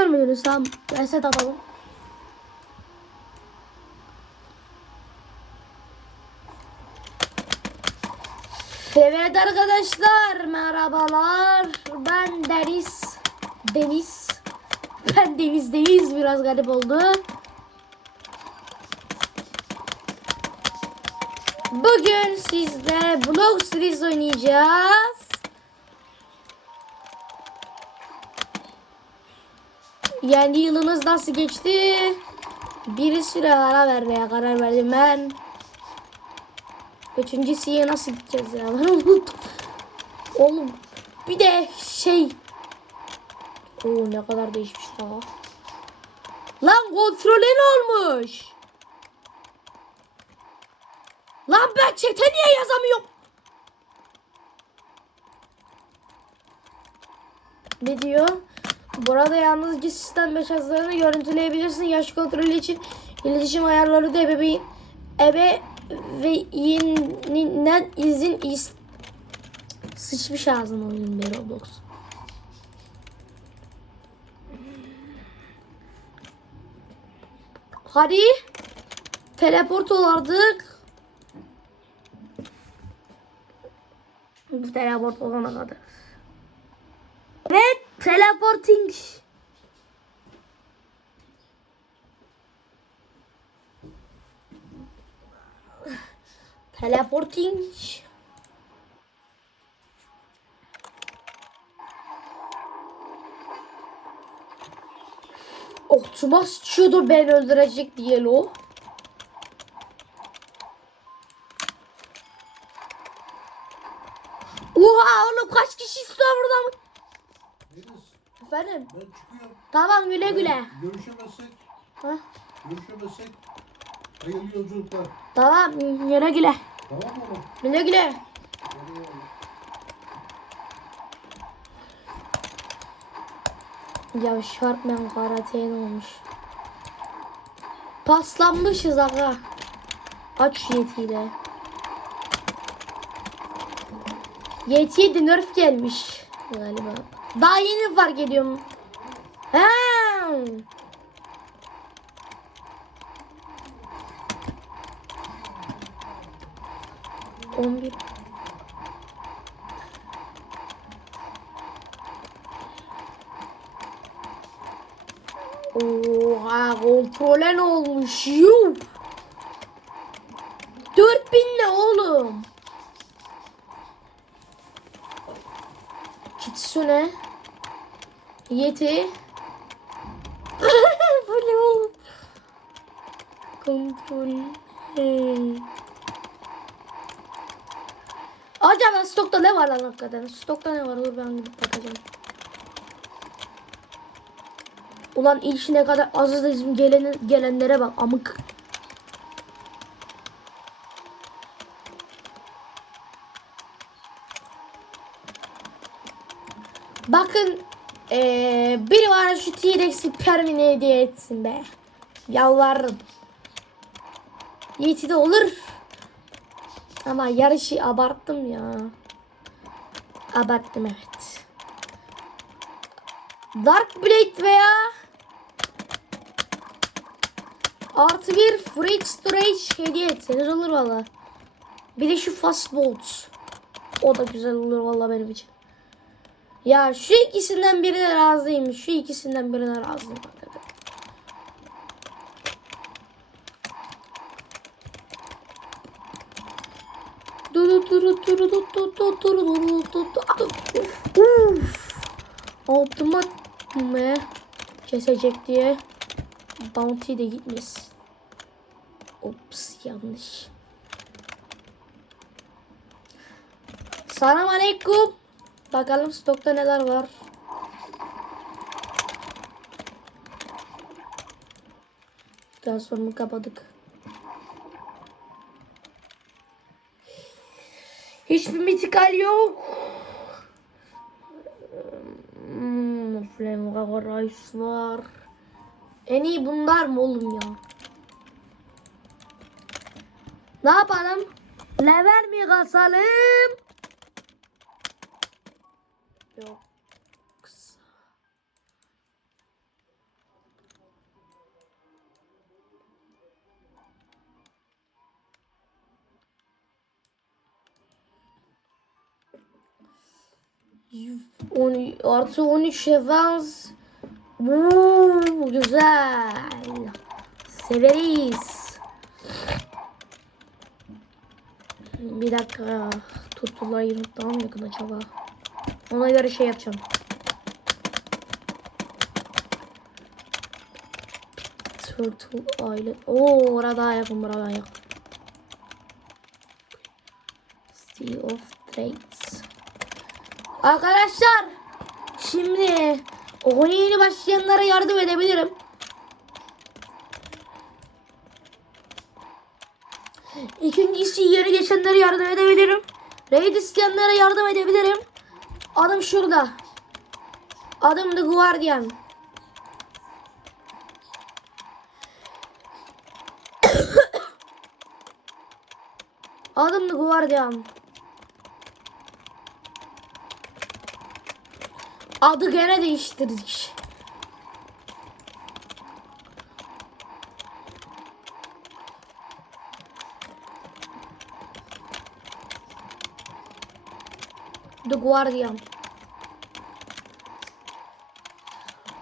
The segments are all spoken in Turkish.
görmediniz tamam. Reset atalım. Evet arkadaşlar merhabalar. Ben Deniz. Deniz. Ben Deniz Deniz biraz garip oldu. Bugün sizle Blog Series oynayacağız. Yani yılınız nasıl geçti? Bir süre ara vermeye karar verdim ben. Üçüncüsüye nasıl gideceğiz ya? Ben. Oğlum bir de şey. Oo ne kadar değişmiş daha. Lan kontrole ne olmuş? Lan ben çete niye yazamıyorum? Ne diyor? Burada yalnızca sistem mesajlarını görüntüleyebilirsin. Yaş kontrolü için iletişim ayarları da ebeveyn ebe ve yeninden izin is sıçmış ağzına oyun be Roblox. Hadi teleport olardık. Bu teleport olana kadar. Evet teleporting. Teleporting. Okçuma sıçıyordu ben öldürecek diye lo. Oha oğlum kaç kişi istiyor burada mı? Deniz, Efendim? ben çıkıyorum. Tamam güle güle. Görüşemezsek, Hah, görüşemezsek hayırlı yolculuklar. Tamam güle güle. Tamam mı? Güle güle. Ya Sharkman karateyn olmuş. Paslanmışız aga. Aç yetiyle. Yetiye de nerf gelmiş galiba. Daha yeni fark ediyorum. Ha. On bir. Oha kontrole ne olmuş? Yuh. 4000 ne oğlum? Kitsune. Yeti. Bu ne oğlum? Kontrol. Hey. Acaba stokta ne var lan hakikaten? Stokta ne var? Dur ben gidip bakacağım. Ulan ne kadar az da bizim gelen, gelenlere bak amık. Bakın eee biri var şu T-Rex'i Permin'e hediye etsin be. Yalvarırım. Yeti de olur. Ama yarışı abarttım ya. Abarttım evet. Dark Blade veya artı bir Free Storage hediye etseniz olur valla. Bir de şu Fast Bolt. O da güzel olur valla benim için. Ya şu ikisinden birine razıyım. Şu ikisinden birine razıyım. duru duru duru duru duru duru duru duru. Uf. Altıma mı kesecek diye bounty de gitmiş. Ops yanlış. Selam. Bakalım stokta neler var. Sonra kapadık. Hiçbir mitikal yok. Hmm, Flamega Rice var. En iyi bunlar mı oğlum ya? Ne yapalım? Lever mi kasalım? Yoksa... On, artı 13 evans. Uuu, güzel. Severiz. Bir dakika. Tutulayım daha mı yakın acaba? Ona göre şey yapacağım. Turtle Island. Oo orada yakın burada yakın. Sea of Trades. Arkadaşlar şimdi oyuna yeni başlayanlara yardım edebilirim. İkincisi yeni geçenlere yardım edebilirim. Raid isteyenlere yardım edebilirim. Adım şurada. Adım The Guardian. Adım The Guardian. Adı gene değiştirdik. The Guardian.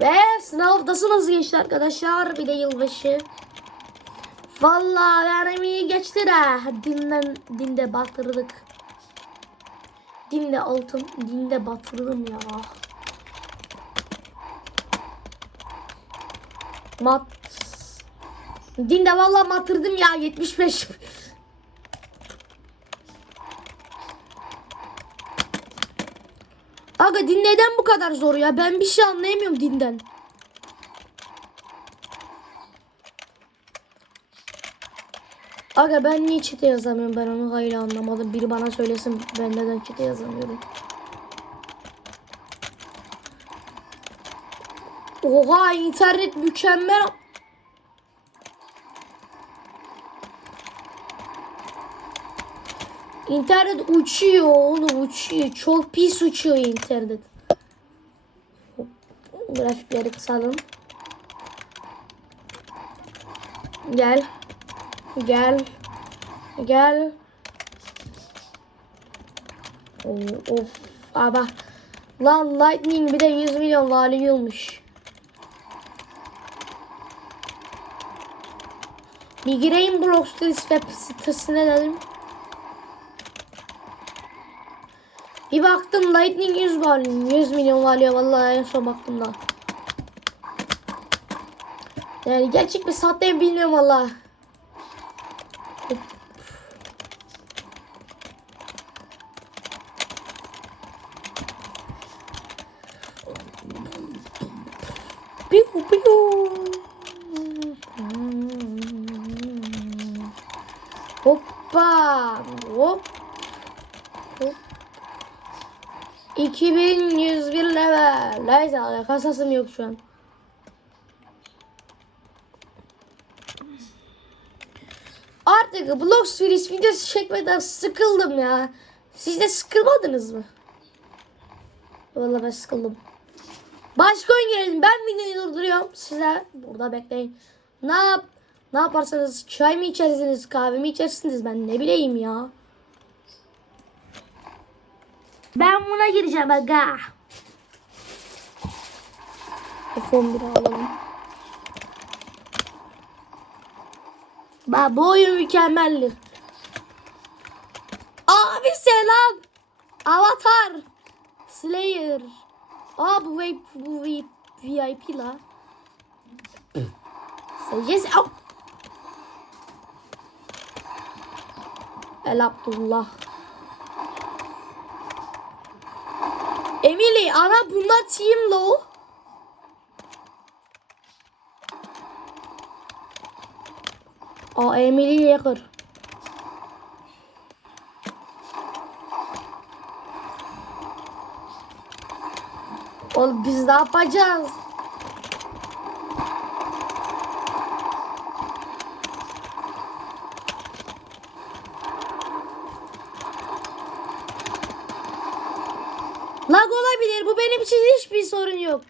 Ve sınavdasınız geçti arkadaşlar. Bir de yılbaşı. Vallahi benim iyi geçti de dinden dinde batırdık. Dinde altın, dinde batırdım ya. Mat. Dinde vallahi batırdım ya 75. Aga din neden bu kadar zor ya? Ben bir şey anlayamıyorum dinden. Aga ben niye çete yazamıyorum ben onu hala anlamadım. Biri bana söylesin ben neden çete yazamıyorum. Oha internet mükemmel. İnternet uçuyor oğlum uçuyor. Çok pis uçuyor internet. Grafikleri kısalım. Gel. Gel. Gel. Of. Aba. Lan Lightning bir de 100 milyon value olmuş. Bir gireyim Blockstreet web sitesine dedim. Bir baktım Lightning 100 value. 100 milyon value vallahi en son baktım da. Yani gerçek mi sahte mi bilmiyorum valla. Piu piu. Hoppa. Hop. Hop. 2101 level. Neyse kasasım yok şu an. Artık Block Series videosu çekmeden sıkıldım ya. Siz de sıkılmadınız mı? Vallahi ben sıkıldım. Başka oyun girelim. Ben videoyu durduruyorum. Size burada bekleyin. Ne yap? Ne yaparsanız çay mı içersiniz, kahve mi içersiniz ben ne bileyim ya. Ben buna gireceğim aga. F11 alalım. Bak bu oyun mükemmeldir. Abi selam. Avatar. Slayer. Aa bu VIP, bu VIP, VIP la. Au. El Abdullah. Emily ana bunlar team low. Aa Emily yakır. Oğlum biz ne yapacağız? Lag olabilir. Bu benim için hiçbir sorun yok.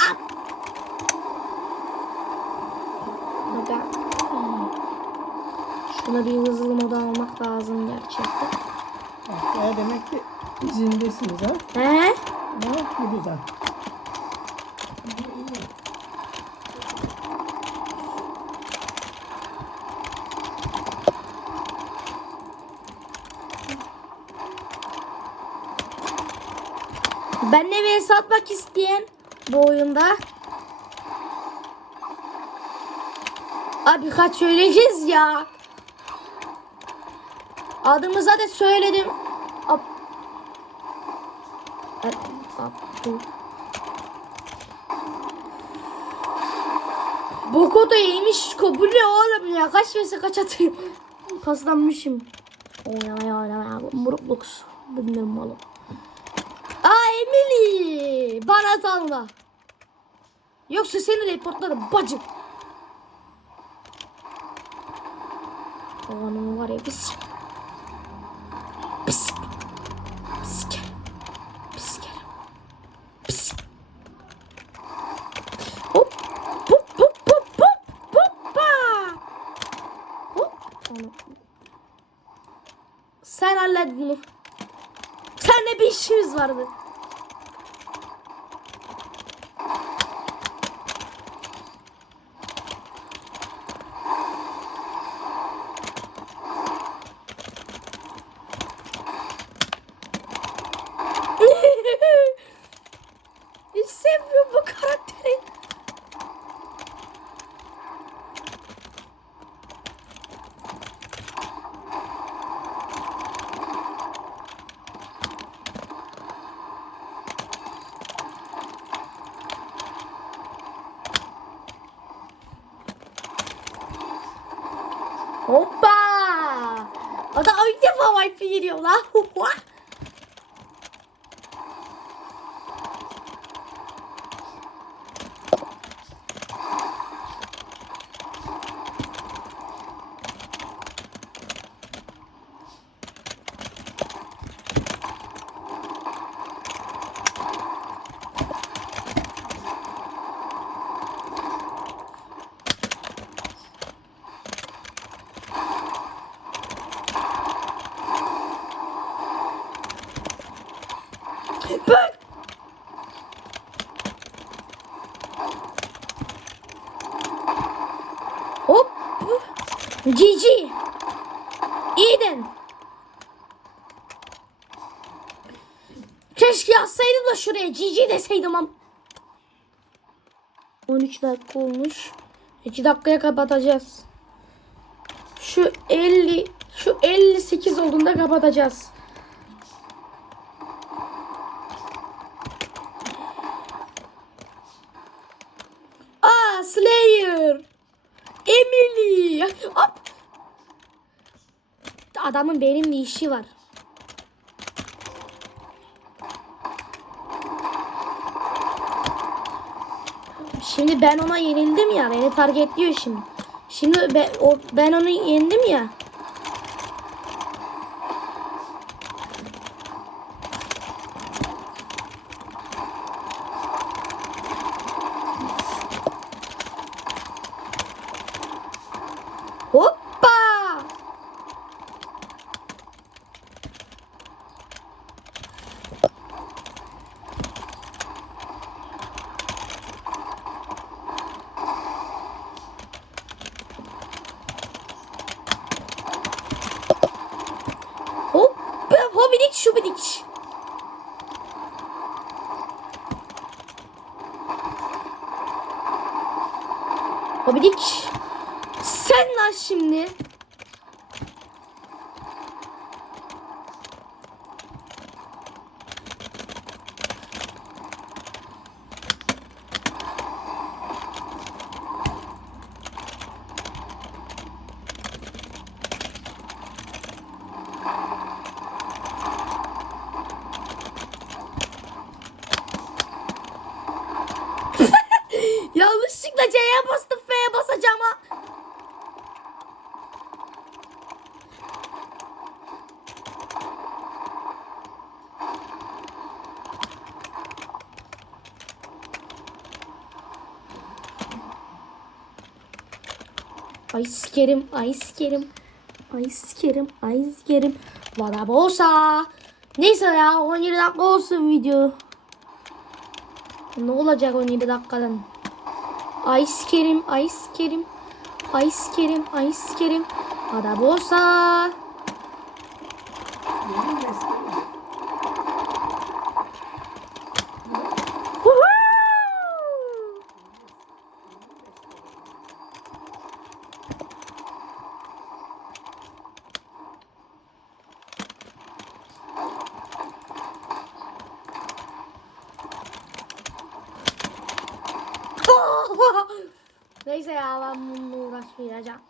At. Şuna bir hızlı moda almak lazım gerçekten. Haftaya demek ki izindesiniz ha. He? Ne? Bu güzel. Benle vs atmak isteyen bu oyunda. Abi kaç söyleyeceğiz ya. Adımı zaten söyledim. Ab Ab- Abdul. Bu kodu iyiymiş. Bu ne oğlum ya? Kaç vs kaç atayım? Kaslanmışım. Oynamaya oynamaya. Murukluk. Bilmiyorum oğlum. Emily. Bana salma. Yoksa seni reportlarım bacım. Oğlanın var ya pis. Pis. Pis gel. Pis gel. Pis. Hop. Hop hop hop hop. Hoppa. Hop. Sen hallet bunu. Seninle bir işimiz vardı. Hiç sevmiyorum bu karakteri. Hoppa! O da ilk defa Ben... Hop. Cici. İyiydin. Keşke yazsaydım da şuraya Cici deseydim am. 13 dakika olmuş. 2 dakikaya kapatacağız. Şu 50 şu 58 olduğunda kapatacağız. Aa Slayer. Emily. Hop. Adamın benimle işi var. Şimdi ben ona yenildim ya. Beni targetliyor şimdi. Şimdi ben, o, ben onu yendim ya. Hoppa! Ay sikerim, ay sikerim. Ay sikerim, ay sikerim. Bana bolsa. Neyse ya 17 dakika olsun video. Ne olacak 17 dakikadan? Ice Kerim, Ice Kerim. Ice Kerim, Ice Kerim. Bana bolsa. Neyse ya ben bununla uğraşmayacağım.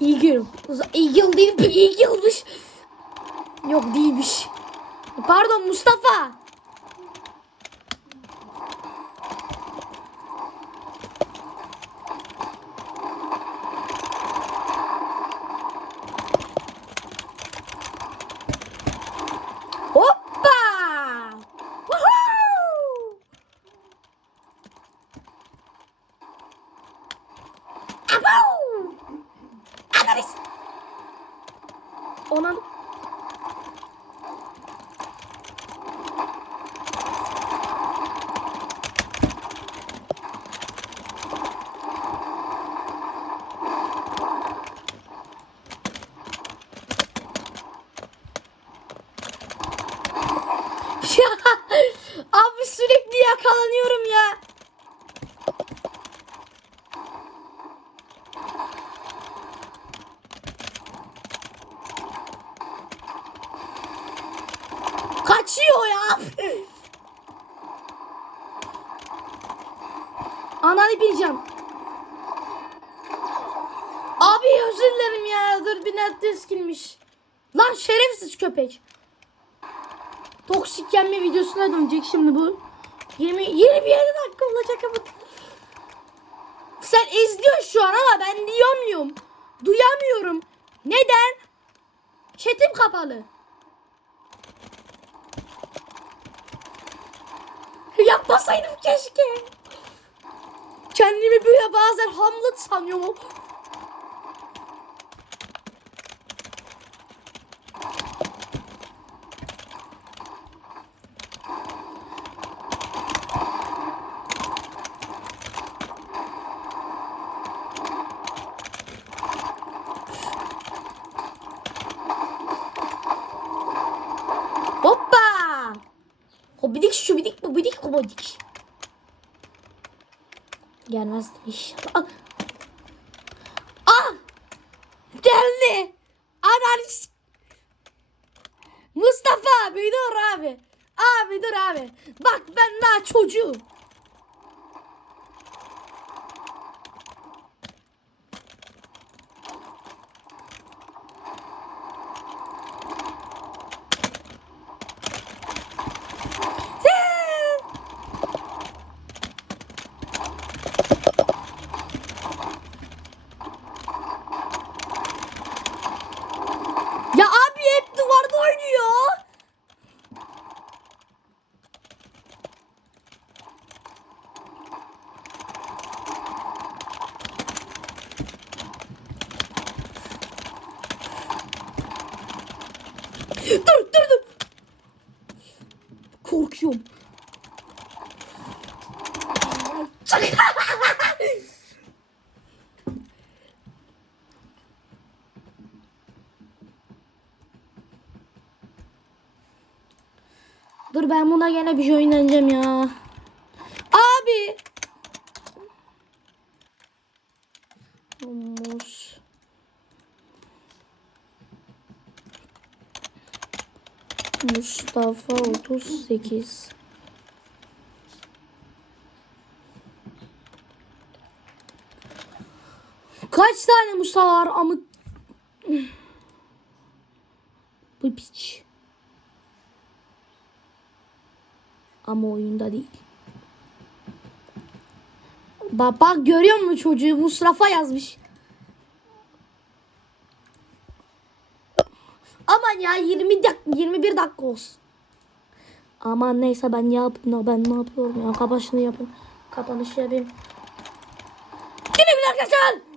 Eagle. Eagle değil Eagle'mış. Yok değilmiş. Pardon Mustafa. Analiz. Ona Ya, abi sürekli yakalanıyorum ya. Kaçıyor ya. Ananı bileceğim. Abi özür dilerim ya. Dur bir net diskinmiş. Lan şerefsiz köpek. Toksik yenme videosuna dönecek şimdi bu. 20 27 dakika olacak ama. Sen izliyorsun şu an ama ben diyemiyorum. Duyamıyorum. Neden? Chatim kapalı. Yapmasaydım keşke. Kendimi böyle bazen Hamlet sanıyorum. Gelmez inşallah. Ah! Geldi! Analiz. Mustafa abi dur abi. Abi dur abi. Bak ben daha çocuğum. Ya abi hep duvarda oynuyor. Dur dur dur. Korkuyorum. Dur ben buna gene bir şey oynayacağım ya. Abi. Mus. Mustafa 38. Kaç tane Mustafa var amık? Bu piç. Ama oyunda değil. Baba görüyor musun çocuğu? Mustafa yazmış. Aman ya 20 dak 21 dakika olsun. Aman neyse ben yap ben ne yapıyorum ya kapanışını yapın. Kapanış yapayım. Yine bir arkadaşlar.